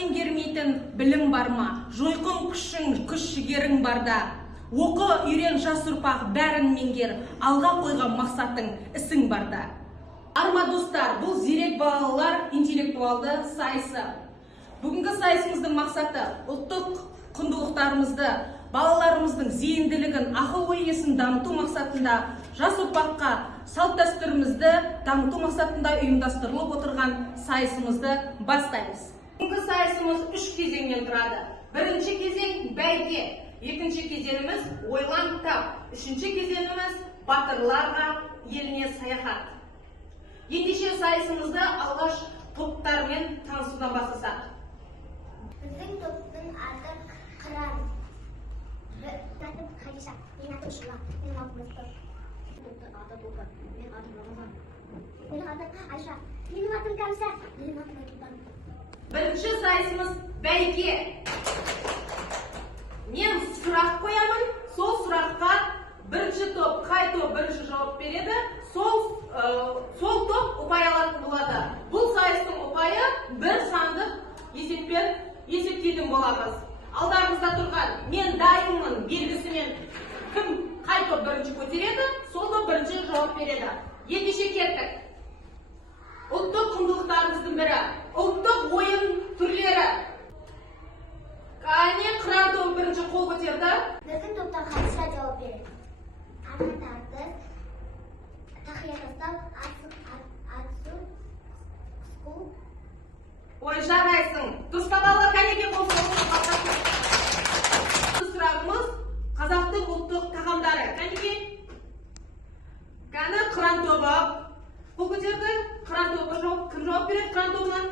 меңгермейтін білім бар ма? Жойқын күш-жігерің барда. Оқы, үйрен жас ұрпақ бәрін меңгер, алға қойған мақсатың ісің барда. Арма достар, бұл зерек балалар интеллектуалды сайысы. Бүгінгі сайысымыздың мақсаты ұлттық құндылықтарымызды, балаларымыздың зейінділігін, ақыл-ой иесін дамыту мақсатында, жас ұрпаққа салт дәстүрімізді дамыту мақсатында ұйымдастырылып отырған сайысымызды бастаймыз. Бүгінгі сайысымыз 3 кезеңнен тұрады. Бірінші кезең бәйге, екінші кезеңіміз ойлан тап, үшінші кезеңіміз батырларға еліне саяхат. Ендеше сайысымызды алғаш топтармен танысудан бастасақ. Біздің топтың аты Қыран. Мен атым Хадиша, мен атым Шула, мен атым Мұстафа. Топтың аты Толқын, мен атым Рамазан. Менің атым Айша, менің атым Камса, менің атым Айтулан. Бірінші сайысымыз бәйге. Мен сұрақ қоямын, сол сұраққа бірінші топ, қай топ бірінші жауап береді, сол топ ұпай алатын болады. Бұл сайыстың ұпайы бір сандық есептейтін боламыз. Алдарыңызда тұрған мен дайынмын белгісімен кім қай топ бірінші көтереді, сол топ бірінші жауап береді. Ендеше кеттік. Ұлттық құндылықтарымыздың бірі, ұлттық ойын түрлері. Кәне Қыран тобы бірінші қол көтерді. Біздің топтан Хадиша жауап береді. Арна тартыс, тақия тастап, атсу, қысқу. Ой, жарайсың. Дұрыста балалар, кәнеге қол көтерді. Сұрағымыз қазақтың ұлттық тағамдары. Кәнеге? Кәні Қыран тобы қол көтерді. Қыран тобы кім жауап береді Қыран тобынан?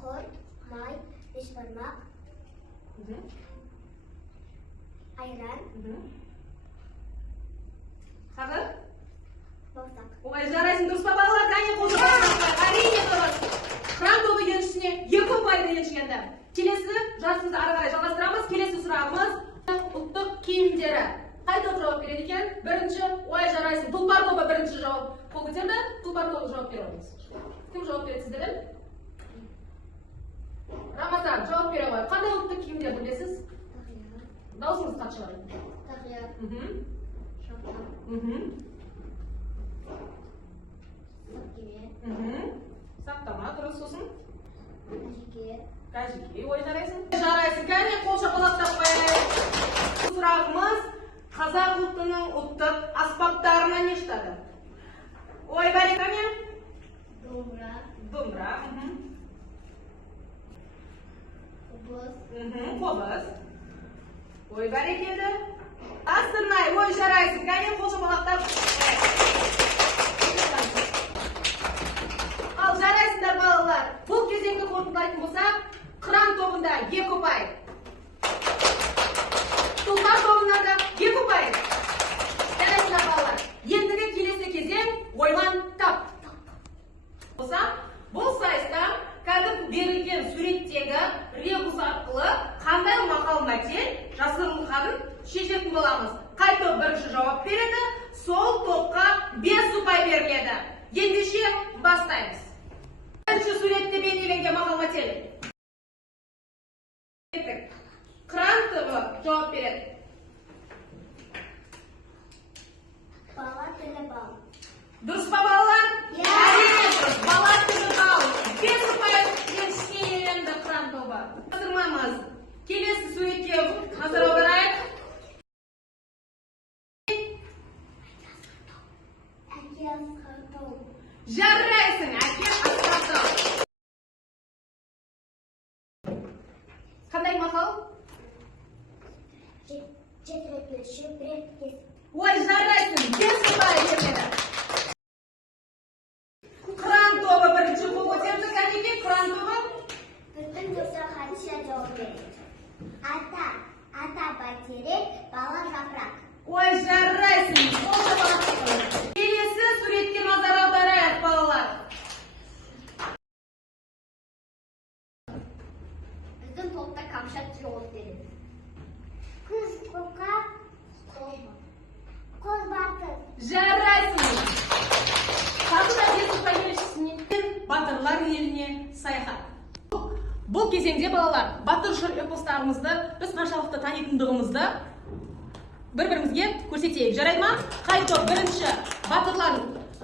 Құрт, май, бешбармақ, айран, Тағы? бауырсақ. Ой, жарайсың. Дұрыста балалар, кәне қол көтерді. Әрине дұрыс. Қыран тобы еншісіне 2 ұпайды еншігенді. Келесі жарысымызды ары қарай жалғастырамыз. Келесі сұрағымыз ұлттық киімдері. Қай топ жауап береді екен? Бірінші, ой, жарайсың. Тұлпар тобы бірінші жауап қол көтерді. Тұлпар тобы жауап бере аламыз. Кім жауап береді сіздерден? Рамазан жауап бере ғой. Қандай ұлттық киімдерді білесіз? Даусыңыз қатты шығар. Тақия, шапка, сапкеме, Саптама, дұрыс сосын. әжеке, Кажеке, ой, жарайсың. Жарайсың, кәне қол шапалақтап қояйық. Сұрағымыз қазақ ұлтының ұлттық аспаптарына не жатады? Ой, бәрекеме? домбыра, Домбыра, қобыз, қобыз. Ой, бәрекелді. Астырнай, ой, жарайсың, кәне қол шапалақтап Ал жарайсыңдар балалар. Бұл кезеңді қорытындылайтын болсақ, Қыран тобында 2 ұпай. Тұлпар тобында да 2 ұпай. Жарайсыңдар балалар. Ендігі келесі кезең ойлан тап. Бұл сайыста кәдім берілген суреттегі ребус арқылы қандай мақал-мәтел жасырылғанын шешетін боламыз. Қай топ бірінші жауап береді, сол топқа 5 ұпай беріледі. Ендеше бастаймыз. Бірінші суретте бейнеленген мақал-мәтел. Қыран тобы жауап береді. бала тілі бал. Дұрыс па балалар? Әрине дұрыс. Бала тілі бал. 5 ұпай еншісіне иеленді Қыран тобы. Отырмамыз. Келесі суретке назар аударайық. Әке асқартау. Жарайсың, әке асқартау. Қандай мақал? Жетірекпен шөпірек кес. Ой, жарайсың, 5 ұпай беріледі. Қыран тобы бірінші қол көтерді. Кәнеге Қыран тобы? Біздің топтан Хадиша жауап береді. Ата бәйтерек, бала жапырақ. Ой, жарайсың, қол шапалақтап. Келесі суретке назар аударайық балалар. Біздің топта Камшат жауап береді. Күз қоқа, қоз батыр. Жарайсың. Тағы да 5 ұпай еншісіне батырлар еліне саяхат. Бұл кезеңде балалар батыр жыр эпостарымызды біз қаншалықты танитындығымызды бір-бірімізге көрсетейік. Жарайды ма? Қай топ? Бірінші батырлар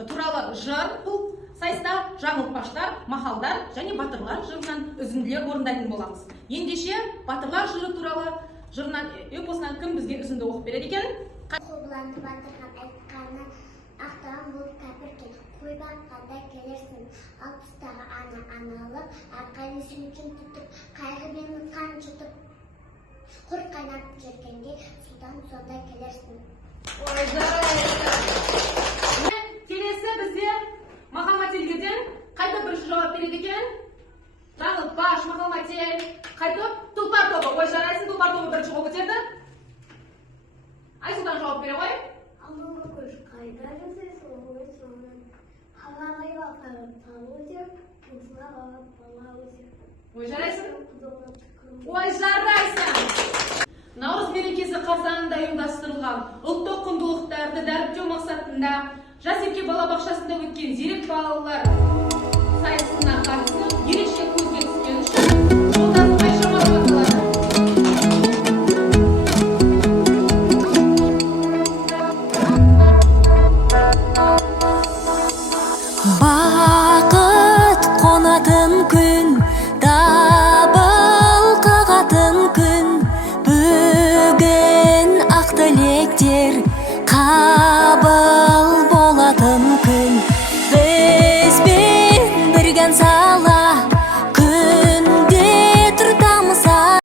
туралы жыр. Бұл сайыста жаңылтпаштар, мақалдар және батырлар жырынан үзінділер орындайтын боламыз. Ендеше батырлар жыры туралы жырынан эпосынан кім бізге үзінді оқып береді екен? Қобыланды батырған айтқаны ақтаған бұл кәпіркен. Қой баққанда келерсін, ал тұстағы аналық, арқаны сүйкен тұтып, қайғы бені қан жұтып, құр қайнап жүргенде судан сонда келерсін. Ой, жарайды. Келесі бізде мақал-мәтелдерден қайта бір жауап береді екен? Жаңылтпаш, мақал-мәтел. Қай топ? Тұлпар тобы. Ой, жарайсың, тұлпар тобы бірінші қол көтерді. Айсұлтан жауап бере ғой. Алдыңғы көш қайда жасайсың, ой соңынан. Қалағайға қарап тал өтер, тұмсыға қарап бала өтер. Ой, жарайсың. Ой, жарайсың. Наурыз мерекесі қарсаңында ұйымдастырылған ұлттық құндылықтарды дәріптеу мақсатында Жасерке балабақшасында өткен зерек балалар сайысына қатысып, ерекше көзге түскен үшін Жолдас Айша марапатталады. Бақыт қонатын күн, дабыл қағатын күн, бүгін ақ тілектер қабыл